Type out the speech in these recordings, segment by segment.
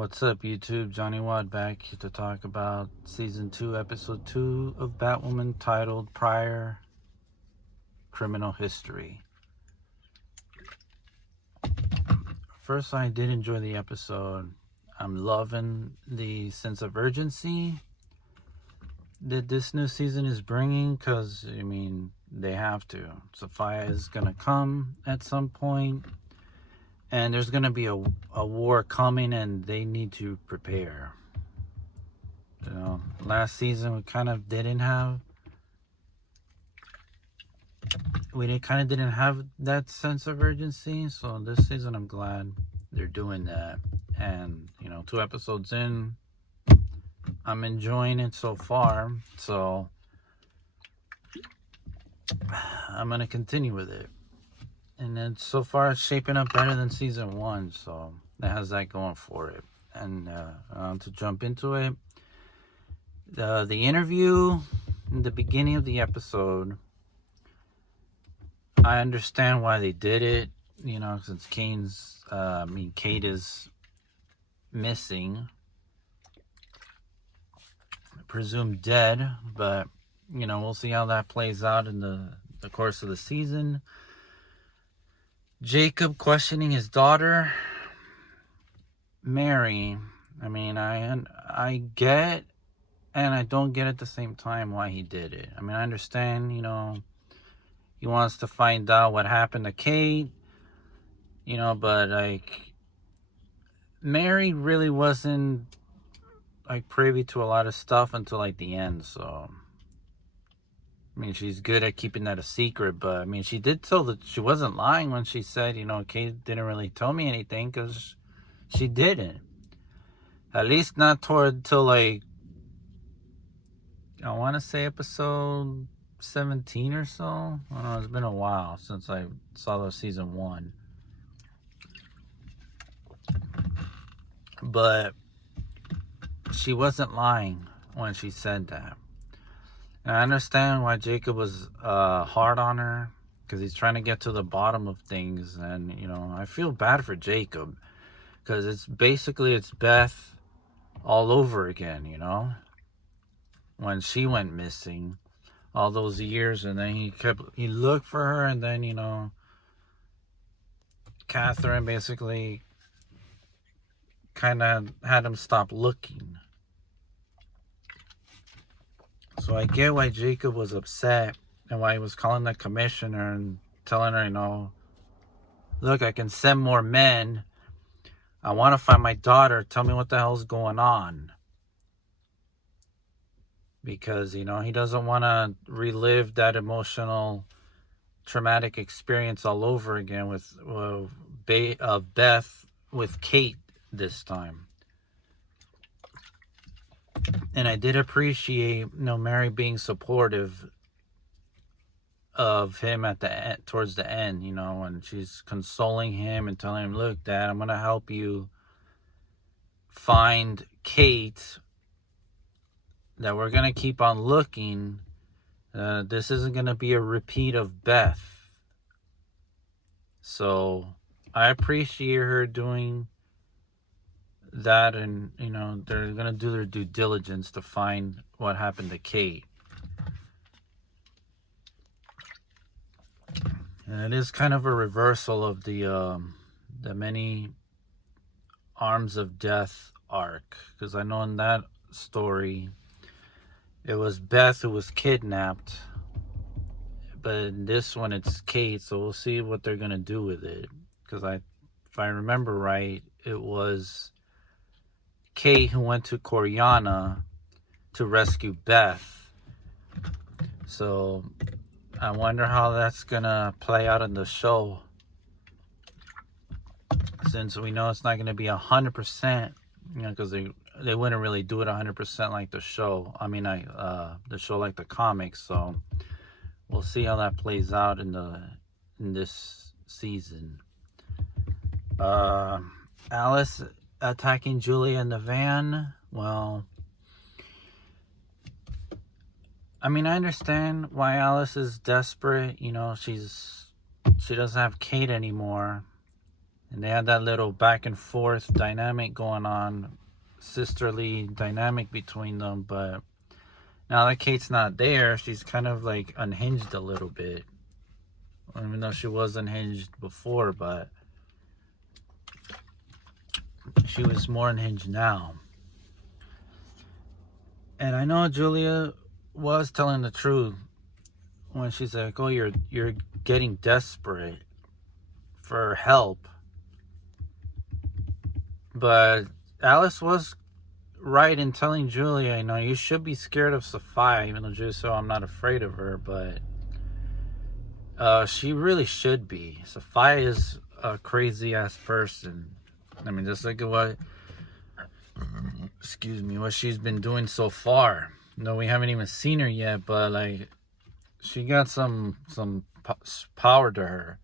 What's up, YouTube? Johnny Watt back here to talk about Season 2, Episode 2 of Batwoman, titled Prior Criminal History. First, I did enjoy the episode. I'm loving the sense of urgency that this new season is bringing, because, they have to. Sophia is going to come at some point, and there's going to be a war coming, and they need to prepare. Last season we kind of didn't have that sense of urgency. So this season I'm glad they're doing that. And 2 episodes in, I'm enjoying it so far. So I'm gonna continue with it. And then so far it's shaping up better than season 1. So it has that going for it. And to jump into it, the interview in the beginning of the episode, I understand why they did it, since Kate is missing, presumed dead, but, we'll see how that plays out in the course of the season. Jacob questioning his daughter, Mary. I get, and I don't get at the same time why he did it. I understand, he wants to find out what happened to Kate, but Mary really wasn't privy to a lot of stuff until the end. So she's good at keeping that a secret, but she did tell that she wasn't lying when she said, Kate didn't really tell me anything, because she didn't. At least not till I want to say episode 17 or so. I don't know, it's been a while since I saw the season 1. But she wasn't lying when she said that. And I understand why Jacob was hard on her, because he's trying to get to the bottom of things. And I feel bad for Jacob, because it's Beth all over again. When she went missing all those years, and then he looked for her, and then Catherine basically kind of had him stop looking. So I get why Jacob was upset, and why he was calling the commissioner and telling her, look, I can send more men. I want to find my daughter. Tell me what the hell's going on. Because, he doesn't want to relive that emotional, traumatic experience all over again with Beth with Kate this time. And I did appreciate, Mary being supportive of him at the end, towards the end, when she's consoling him and telling him, look, Dad, I'm going to help you find Kate, that we're going to keep on looking. This isn't going to be a repeat of Beth. So I appreciate her doing that, and they're going to do their due diligence to find what happened to Kate. And it is kind of a reversal of the many Arms of Death arc, because I know in that story it was Beth who was kidnapped, but in this one it's Kate. So we'll see what they're gonna do with it, because if I remember right, it was Kate who went to Coriana to rescue Beth. So I wonder how that's gonna play out in the show, since we know it's not gonna be 100%, because they wouldn't really do it 100% like the show. The show like the comics. So we'll see how that plays out in this season. Alice attacking Julia in the van. Well, I understand why Alice is desperate. She doesn't have Kate anymore, And they had that little back and forth dynamic going on, sisterly dynamic between them. But now that Kate's not there, she's kind of like unhinged a little bit. Even though she was unhinged before, but she was more unhinged now. And I know Julia was telling the truth when she's like, "Oh, you're getting desperate for help." But Alice was right in telling Julia, you know, you should be scared of Sophia, even though Julia said, "I'm not afraid of her," but she really should be. Sophia is a crazy ass person. I mean, just look at what she's been doing so far. No, we haven't even seen her yet, but like, she got some power to her.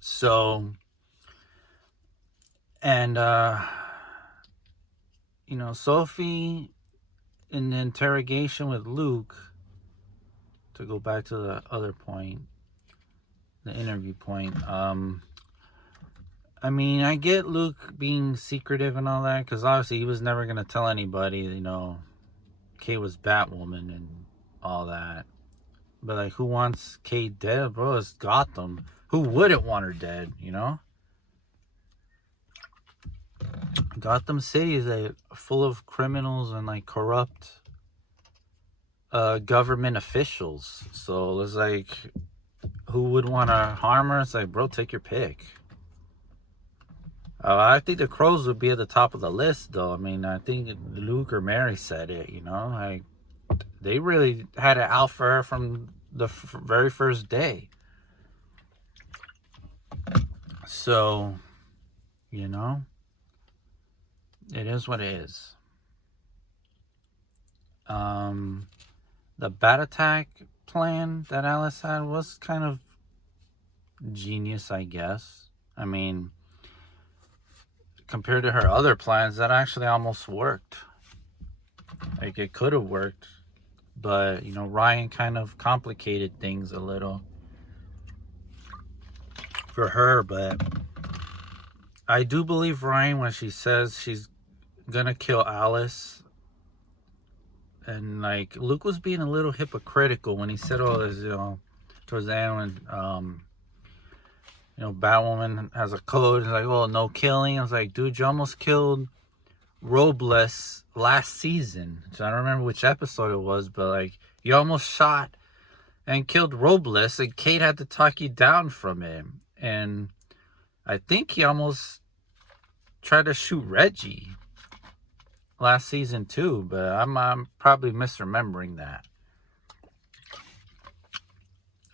So, and you know, Sophie in the interrogation with Luke, to go back to the other point, the interview point, I mean, I get Luke being secretive and all that, because obviously he was never going to tell anybody, you know, Kate was Batwoman and all that. But, like, who wants Kate dead, bro? It's Gotham. Who wouldn't want her dead, you know? Gotham City is like full of criminals and, like, corrupt government officials. So it's like, who would want to harm her? It's like, bro, take your pick. I think the Crows would be at the top of the list, though. I mean, I think Luke or Mary said it, you know? Like, they really had it out for her from the very first day. So, you know, it is what it is. The bat attack plan that Alice had was kind of genius, I guess. I mean, compared to her other plans, that actually almost worked. Like, it could have worked, but, you know, Ryan kind of complicated things a little for her. But I do believe Ryan when she says she's gonna kill Alice. And, like, Luke was being a little hypocritical when he said all this, you know, towards the end when, you know, Batwoman has a code. It's like, well, no killing. I was like, dude, you almost killed Robles last season. So I don't remember which episode it was, but, like, you almost shot and killed Robles, and Kate had to talk you down from him. And I think he almost tried to shoot Reggie last season too, but I'm probably misremembering that.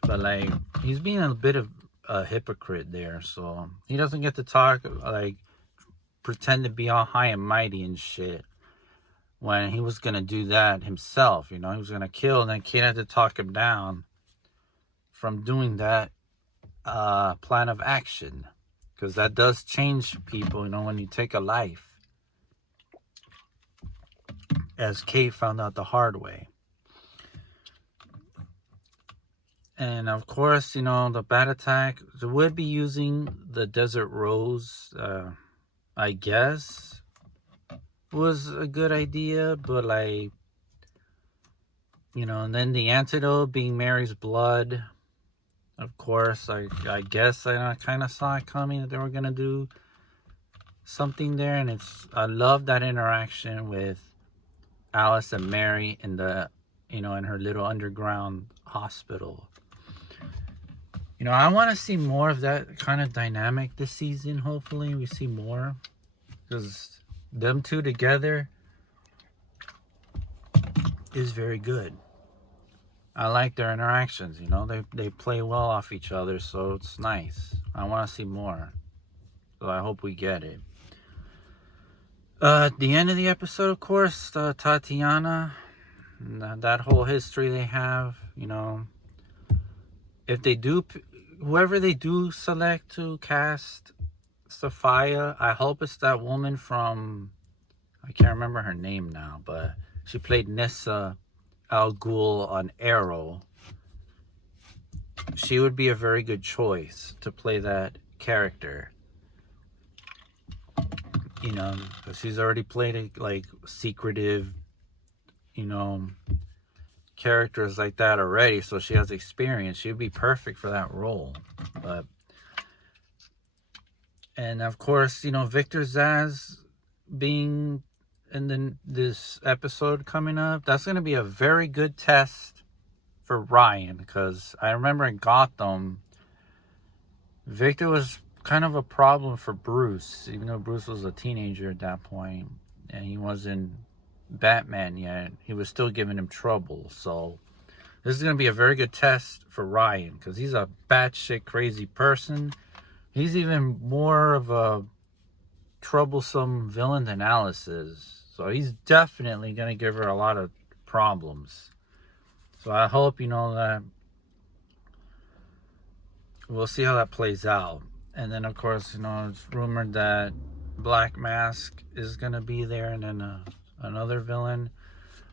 But, like, he's being a bit of a hypocrite there, so he doesn't get to talk, like, pretend to be all high and mighty and shit, when he was gonna do that himself. You know, he was gonna kill, and then Kate had to talk him down from doing that plan of action, because that does change people, you know, when you take a life, as Kate found out the hard way. And of course, you know, the bat attack, they would be using the Desert Rose, I guess, was a good idea. But, like, you know, and then the antidote being Mary's blood. Of course, I guess I kind of saw it coming that they were going to do something there. And I love that interaction with Alice and Mary in the, you know, in her little underground hospital. You know, I want to see more of that kind of dynamic this season. Hopefully we see more, because them two together is very good. I like their interactions, you know, they play well off each other, so it's nice. I want to see more, so I hope we get it. At the end of the episode, of course, Tatiana, that whole history they have, you know, if they do, whoever they do select to cast Sophia, I hope it's that woman from, I can't remember her name now, but she played Nissa Al Ghul on Arrow. she would be a very good choice to play that character. You know, because she's already played a, like, secretive, you know, characters like that already, so she has experience. She'd be perfect for that role. But, and of course, you know, Victor Zsasz being in this episode coming up, that's going to be a very good test for Ryan, because I remember in Gotham, Victor was kind of a problem for Bruce, even though Bruce was a teenager at that point and he wasn't Batman yet. He was still giving him trouble. So this is going to be a very good test for Ryan, because he's a batshit crazy person. He's even more of a troublesome villain than Alice is. So he's definitely going to give her a lot of problems. So I hope, you know, that we'll see how that plays out. And then, of course, you know, it's rumored that Black Mask is going to be there, and then another villain.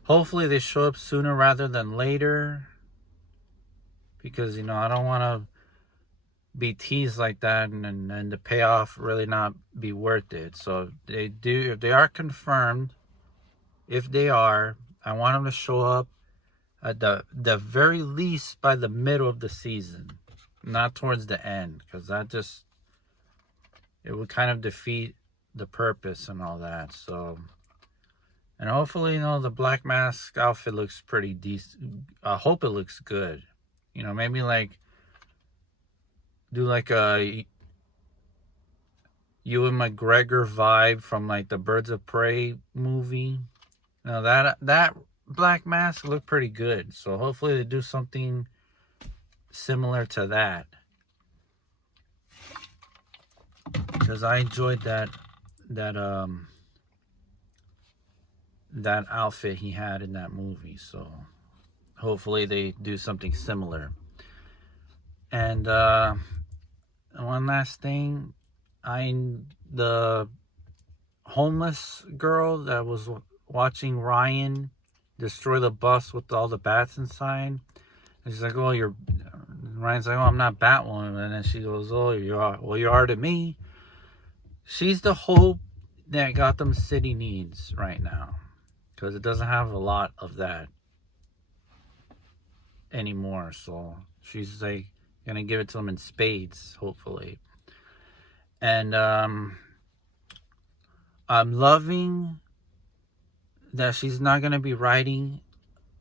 Hopefully they show up sooner rather than later, because, you know, I don't want to be teased like that and the payoff really not be worth it. So if they are confirmed, if they are, I want them to show up at the very least by the middle of the season, not towards the end, because it would kind of defeat the purpose and all that. So, and hopefully, you know, the Black Mask outfit looks pretty decent. I hope it looks good. You know, maybe like do like a Ewan McGregor vibe from like the Birds of Prey movie. You know, that Black Mask looked pretty good. So hopefully they do something similar to that, because I enjoyed that outfit he had in that movie. So hopefully they do something similar. And one last thing, the homeless girl that was watching Ryan destroy the bus with all the bats inside, and she's like, "Oh, Ryan's like, "Oh, I'm not Batwoman," and then she goes, "Oh, you are. Well, you are to me." She's the hope that Gotham City needs right now, because it doesn't have a lot of that anymore. So she's like gonna give it to them in spades, hopefully. And I'm loving that she's not gonna be writing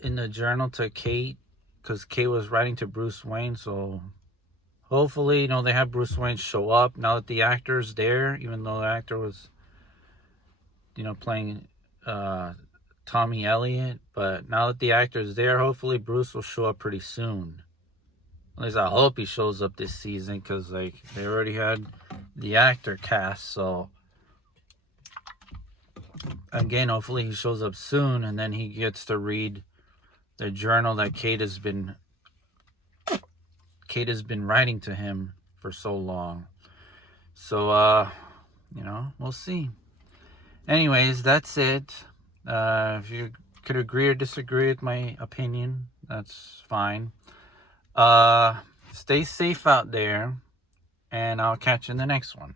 in the journal to Kate, because Kate was writing to Bruce Wayne. So hopefully, you know, they have Bruce Wayne show up now that the actor's there, even though the actor was, you know, playing Tommy Elliott. But now that the actor's there, hopefully Bruce will show up pretty soon. At least I hope he shows up this season, because like they already had the actor cast. So again, hopefully he shows up soon, and then he gets to read the journal that Kate has been writing to him for so long. So you know, we'll see. Anyways, that's it. If you could agree or disagree with my opinion, that's fine. Stay safe out there, and I'll catch you in the next one.